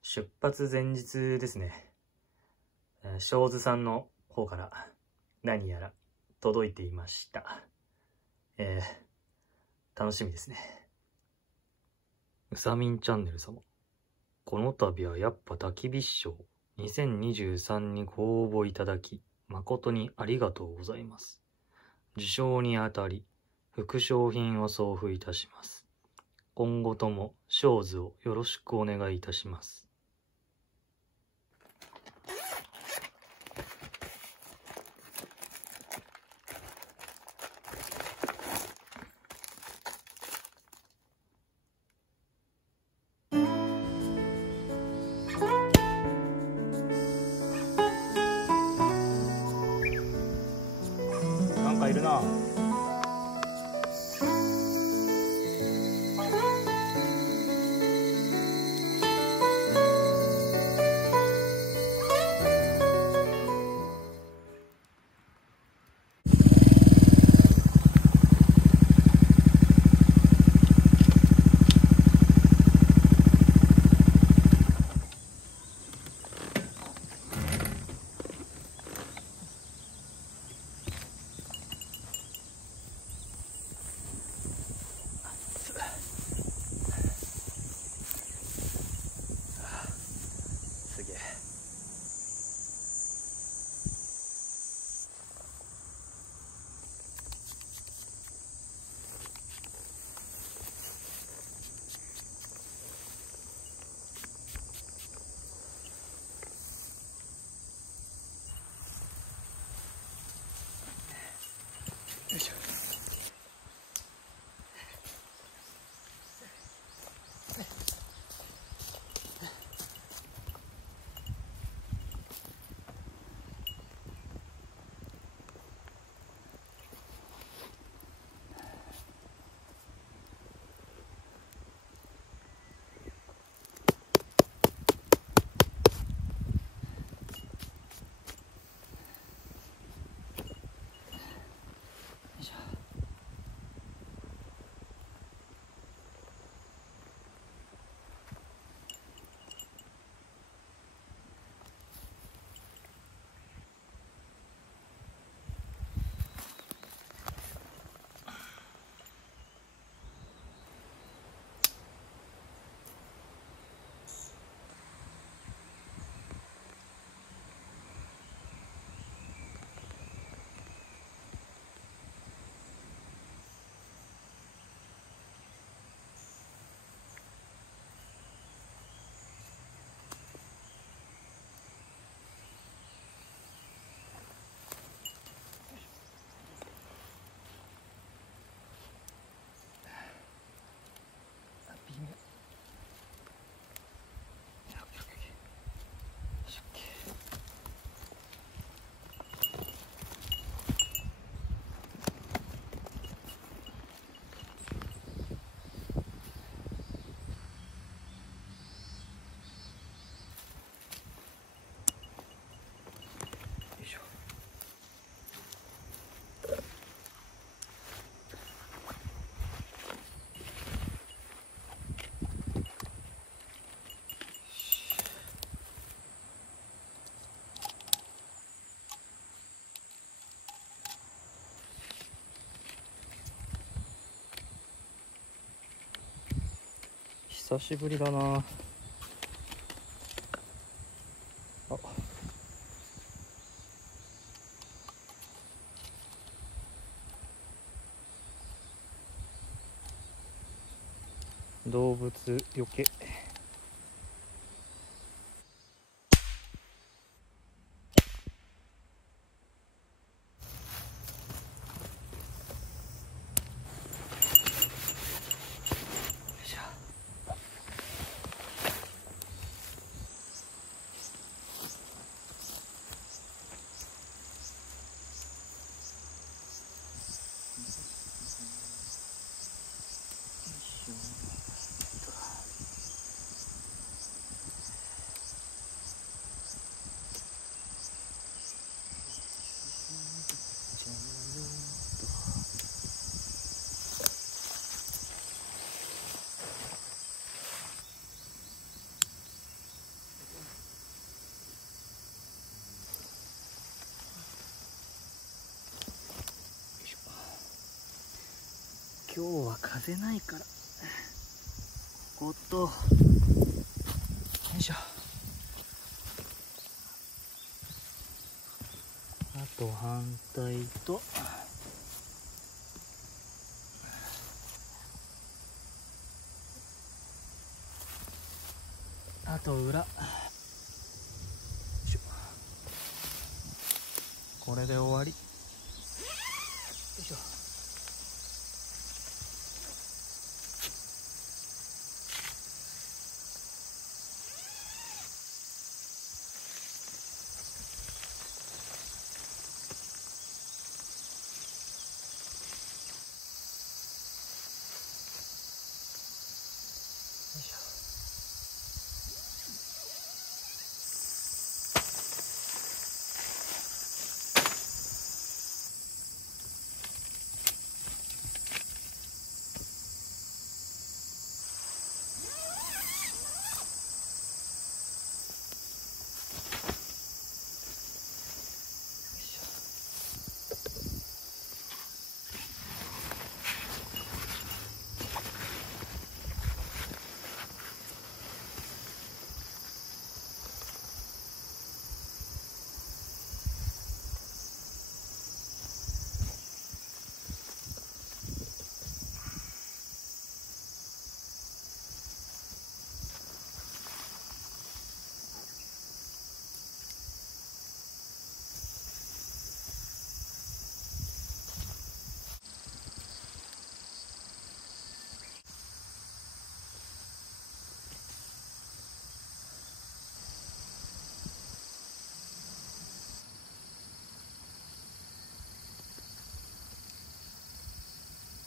出発前日ですね、庄司さんの方から何やら届いていました。楽しみですね。うさみんチャンネル様、この度はやっぱ焚き火賞2023にご応募いただき誠にありがとうございます。受賞にあたり副賞品を送付いたします。今後とも庄司をよろしくお願いいたします。なんかいるな。すげえ。よいしょ。久しぶりだなあ。動物よけ。今日は風ないから、ここと、よいしょ。あと反対と、あと裏。よいしょ。これで終わり。よいしょ。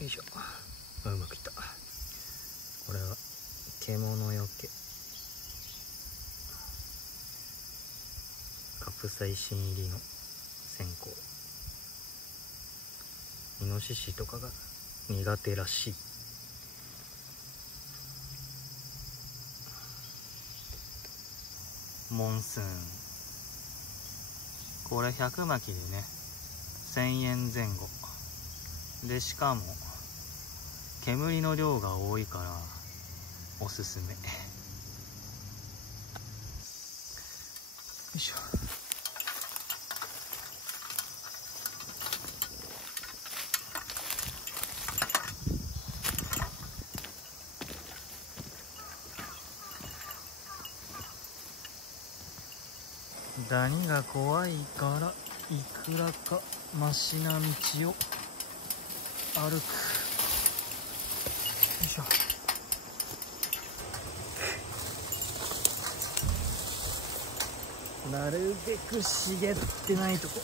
よいしょ。うまくいった。これは獣よけ、カプサイシン入りの線香。イノシシとかが苦手らしい。モンスーン、これ100巻きでね1000円前後で、しかも煙の量が多いからおすすめ。よいしょ。ダニが怖いからいくらかマシな道を歩く。よいしょ。なるべく茂ってないとこ。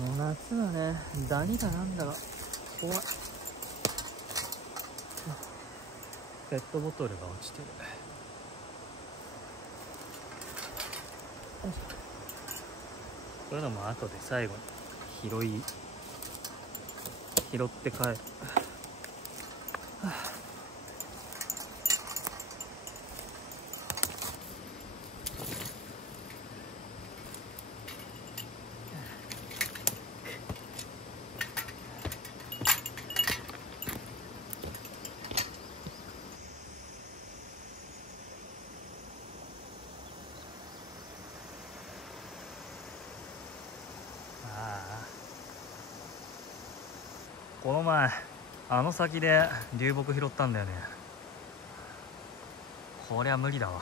もう夏はね、ダニだなんだが怖い。ペットボトルが落ちてる。こういうのも後で最後に拾って帰る。この前あの先で流木拾ったんだよね。こりゃ無理だわ。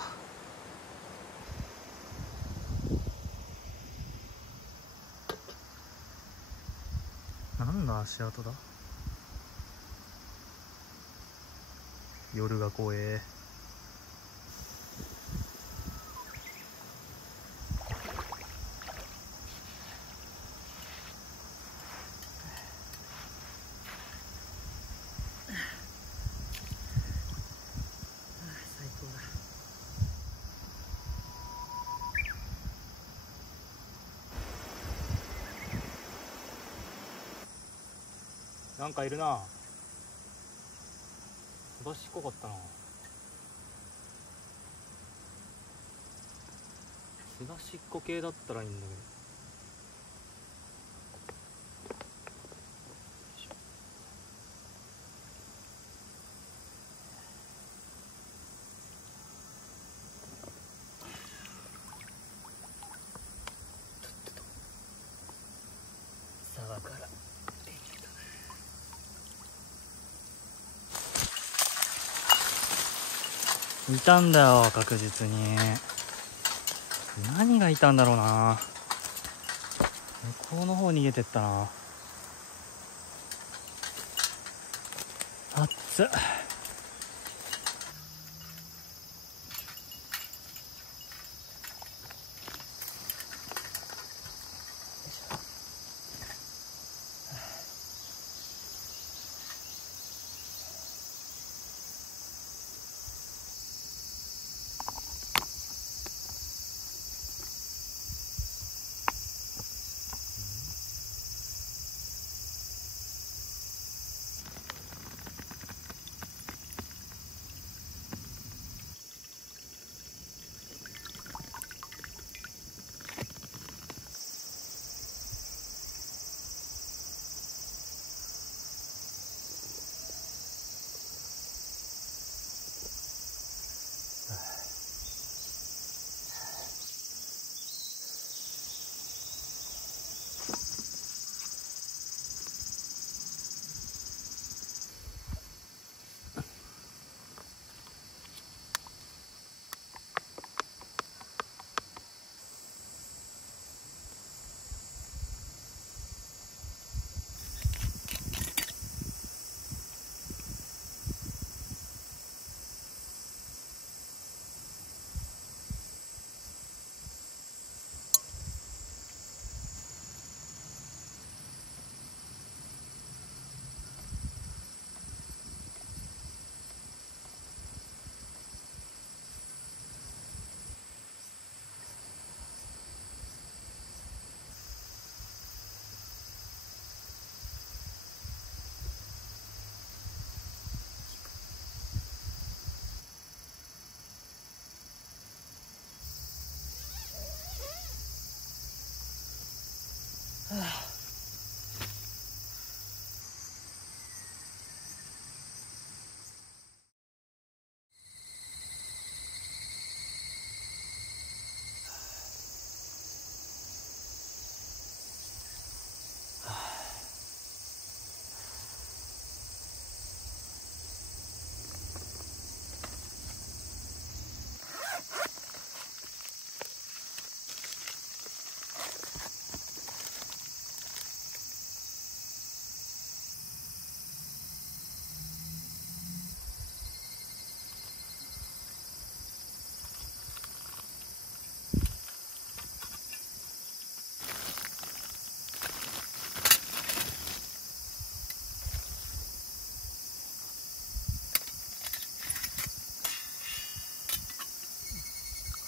何の足跡だ。夜が怖え。なんかいるな。すばしっこかったな。すばしっこ系だったらいいんだけど。からいたんだよ、確実に。何がいたんだろうな。向こうの方逃げてったな。熱っ。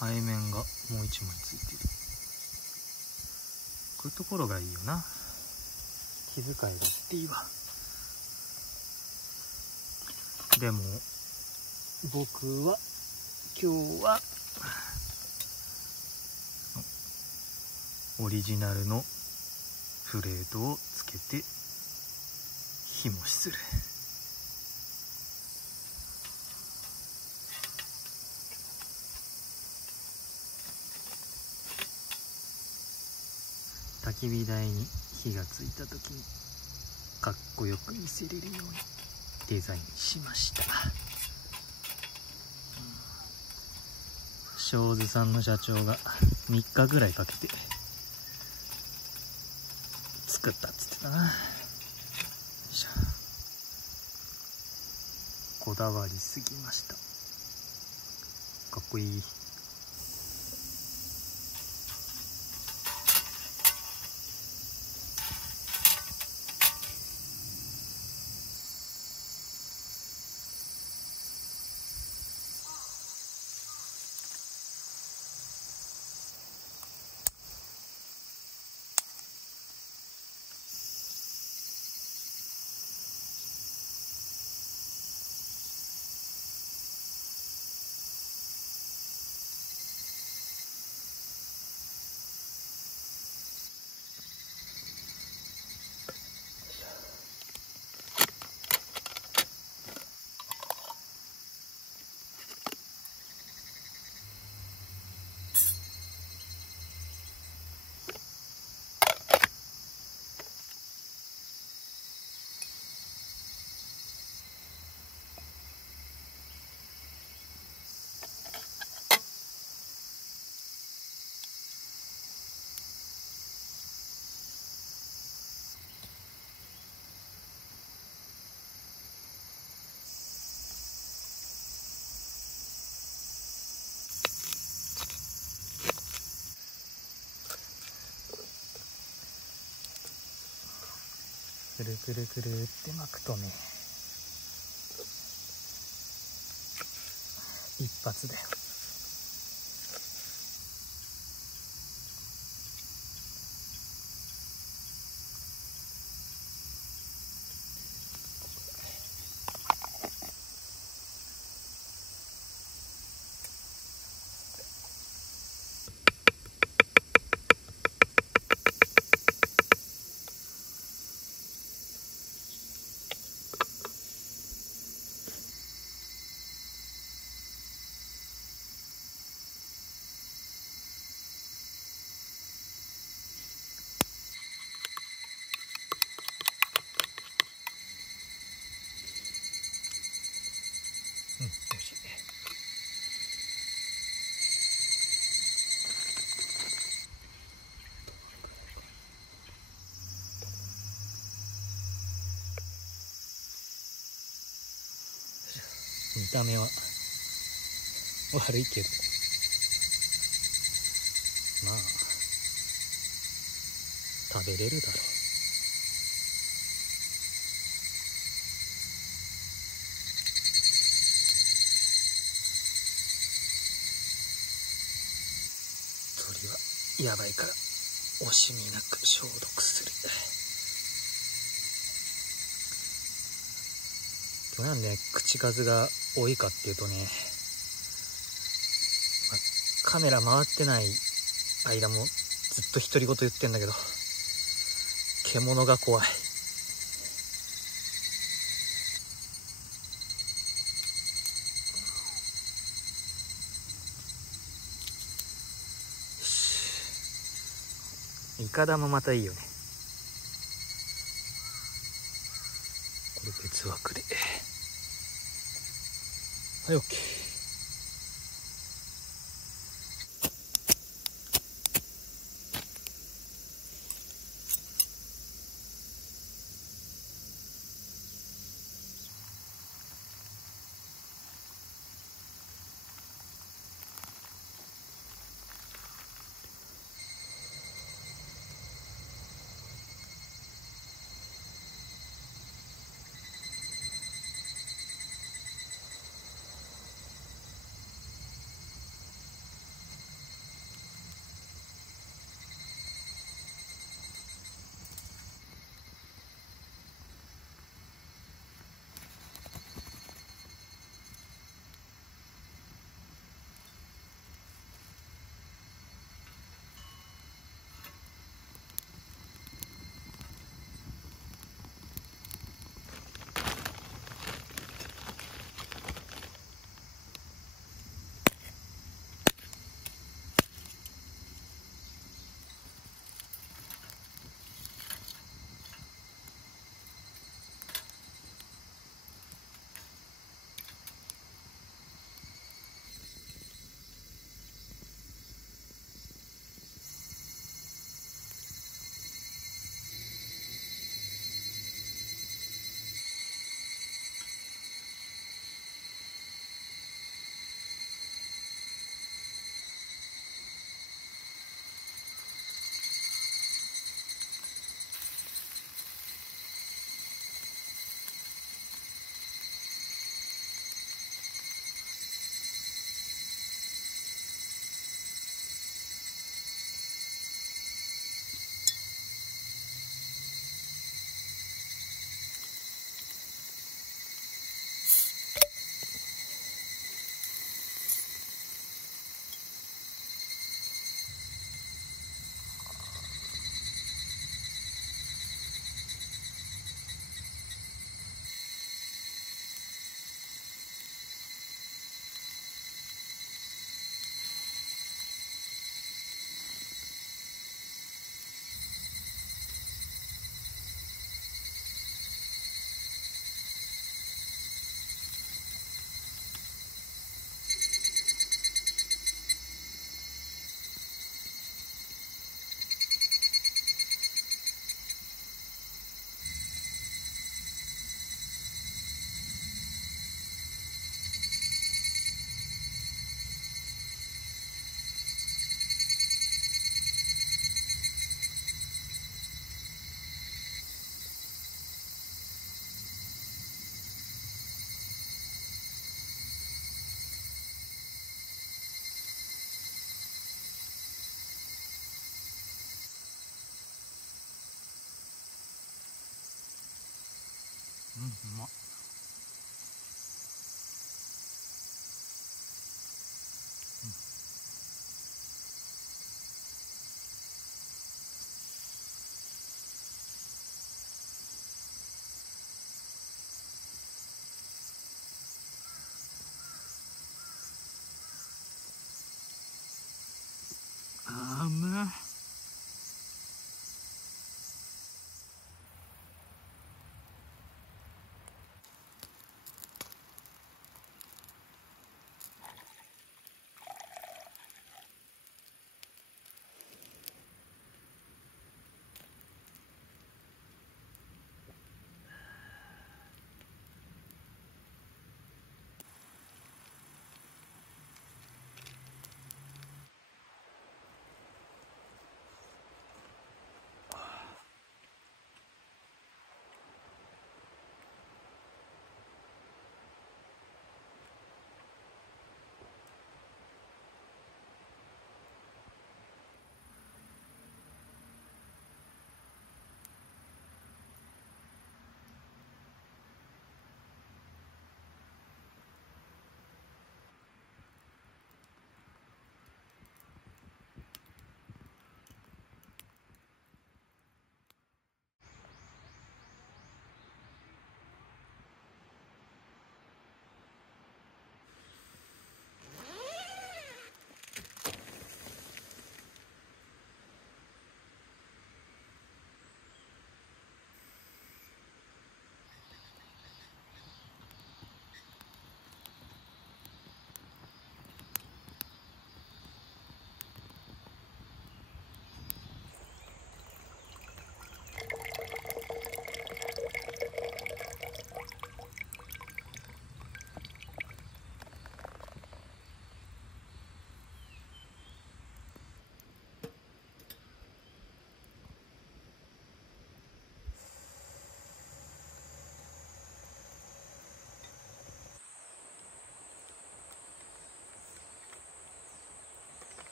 背面がもう一枚ついてる。こういうところがいいよな。気遣いがあっていいわ。でも僕は今日はオリジナルのフレードをつけて火もしする。焚き火台に火がついた時にかっこよく見せれるようにデザインしました。正津さんの社長が3日ぐらいかけて作ったっつってたな。よいしょ。こだわりすぎました。かっこいい。くるくるくるって巻くとね、一発だよ。美味しい。見た目は悪いけど、まあ食べれるだろう。鳥はやばいから惜しみなく消毒する。なんで口数が多いかっていうとね、カメラ回ってない間もずっと独り言言ってんだけど、獣が怖い。イカダもまたいいよね。これ別枠で。はい、OK。まっ。